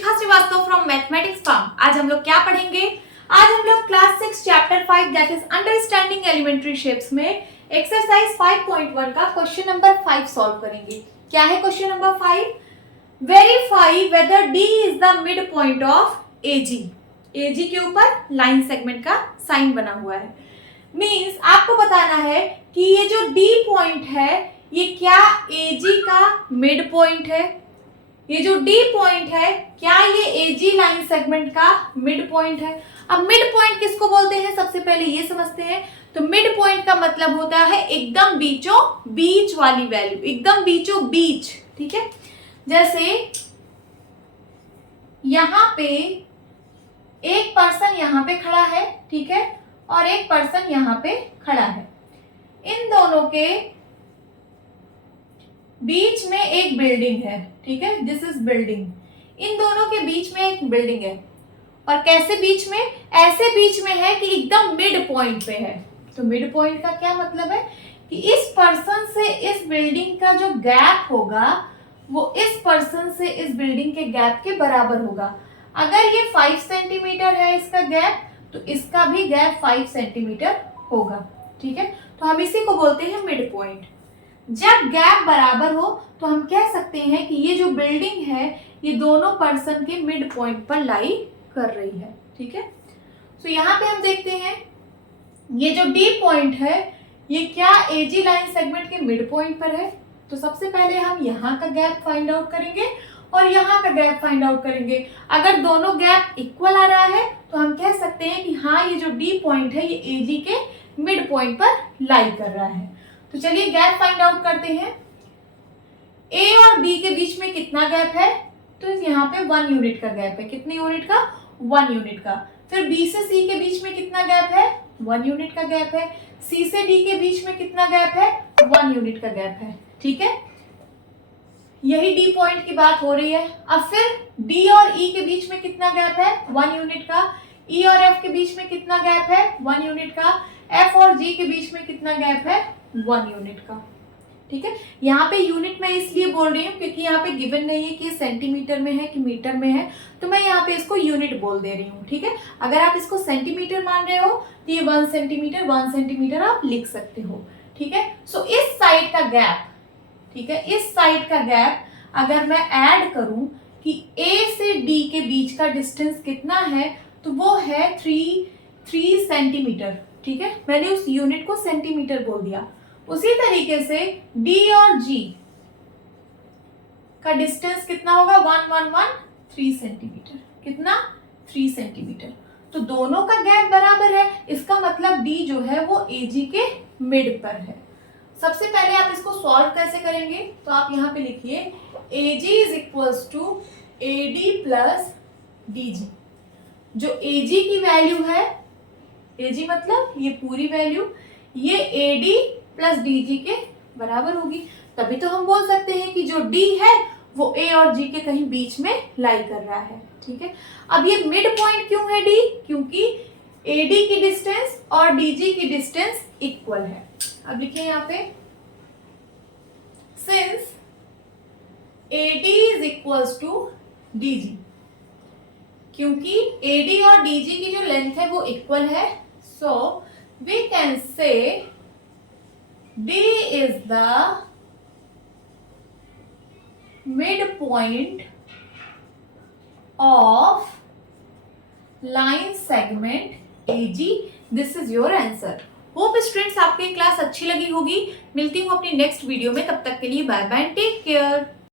Shikha Srivastava from mathematics farm. आज हम लोग क्या पढ़ेंगे? आज हम लोग class 6 chapter 5 that is understanding elementary shapes में एक्सरसाइज 5.1 का क्वेश्चन नंबर 5 सॉल्व करेंगे। क्या है question number 5? Verify whether D is the mid point of A G. A G के ऊपर लाइन सेगमेंट का साइन बना हुआ है। मींस आपको बताना है कि ये जो डी पॉइंट है ये क्या एजी का मिड पॉइंट है। ये जो डी पॉइंट है क्या ये एजी लाइन सेगमेंट का मिड पॉइंट है। अब मिड पॉइंट किसको बोलते हैं सबसे पहले ये समझते हैं। तो मिड पॉइंट का मतलब होता है एकदम बीचों बीच वाली वैल्यू, एकदम बीचों बीच। ठीक है, जैसे यहां पे एक पर्सन यहां पे खड़ा है, ठीक है, और एक पर्सन यहां पे खड़ा है। इन दोनों के बीच में एक बिल्डिंग है, ठीक है, दिस इज बिल्डिंग। इन दोनों के बीच में एक बिल्डिंग है और कैसे बीच में? ऐसे बीच में है कि एकदम मिड पॉइंट पे है। तो मिड पॉइंट का क्या मतलब है कि इस पर्सन से इस बिल्डिंग का जो गैप होगा वो इस पर्सन से इस बिल्डिंग के गैप के बराबर होगा। अगर ये 5 सेंटीमीटर है इसका गैप, तो इसका भी गैप 5 सेंटीमीटर होगा। ठीक है, तो हम इसी को बोलते हैं मिड पॉइंट। जब गैप बराबर हो तो हम कह सकते हैं कि ये जो बिल्डिंग है ये दोनों पर्सन के मिड पॉइंट पर लाई कर रही है। ठीक है, तो यहाँ पे हम देखते हैं ये जो डी पॉइंट है ये क्या एजी लाइन सेगमेंट के मिड पॉइंट पर है। तो सबसे पहले हम यहाँ का गैप फाइंड आउट करेंगे और यहाँ का गैप फाइंड आउट करेंगे। अगर दोनों गैप इक्वल आ रहा है तो हम कह सकते हैं कि हाँ ये जो डी पॉइंट है ये एजी के मिड पॉइंट पर लाई कर रहा है। तो चलिए गैप फाइंड आउट करते हैं। ए और बी के बीच में कितना गैप है? तो यहाँ पे 1 यूनिट का गैप है। कितने यूनिट का? 1 यूनिट का। फिर बी से सी के बीच में कितना गैप है? 1 यूनिट का गैप है। सी से डी के बीच में कितना गैप है? 1 यूनिट का गैप है। ठीक है, यही डी पॉइंट की बात हो रही है। अब फिर डी और ई के बीच में कितना गैप है? 1 यूनिट का। ई और एफ के बीच में कितना गैप है? 1 यूनिट का। एफ और जी के बीच में कितना गैप है? 1 यूनिट का। ठीक है, यहाँ पे यूनिट मैं इसलिए बोल रही हूँ क्योंकि यहाँ पे गिवन नहीं है कि सेंटीमीटर में है कि मीटर में है, तो मैं यहाँ पे इसको यूनिट बोल दे रही हूँ। ठीक है, अगर आप इसको सेंटीमीटर मान रहे हो तो ये 1 सेंटीमीटर आप लिख सकते हो। ठीक है, सो इस साइड का गैप, ठीक है, इस साइड का गैप अगर मैं ऐड करूं कि ए से डी के बीच का डिस्टेंस कितना है तो वो है 3 सेंटीमीटर। ठीक है, मैंने उस यूनिट को सेंटीमीटर बोल दिया। उसी तरीके से डी और जी का डिस्टेंस कितना होगा? 3 सेंटीमीटर। कितना? 3 सेंटीमीटर। तो दोनों का गैप बराबर है, इसका मतलब डी जो है वो एजी के मिड पर है। सबसे पहले आप इसको सॉल्व कैसे करेंगे? तो आप यहाँ पे लिखिए AG is equals to AD plus DG। जो AG की वैल्यू है, AG मतलब ये पूरी वैल्यू, ये AD प्लस DG के बराबर होगी। तभी तो हम बोल सकते हैं कि जो D है वो A और G के कहीं बीच में लाई कर रहा है। ठीक है, अब ये मिड पॉइंट क्यों है D? क्योंकि AD की डिस्टेंस और DG की डिस्टेंस इक्वल है। अब लिखिए यहाँ पे since AD is equals to DG, क्योंकि AD और DG की जो लेंथ है वो इक्वल है, so we can say D is the mid point of line segment AG। This is your answer. Hope students आपकी क्लास अच्छी लगी होगी। मिलती हूँ अपनी नेक्स्ट वीडियो में, तब तक के लिए बाय बाय, टेक केयर।